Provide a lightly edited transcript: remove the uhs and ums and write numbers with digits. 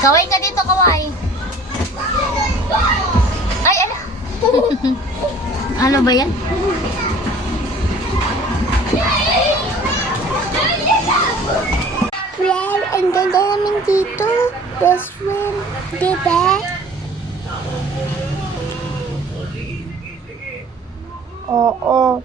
Kaway ka dito, kaway. Ay, ano? Ano ba yan? Well, ang ganda namin dito. Best friend, diba? Oo.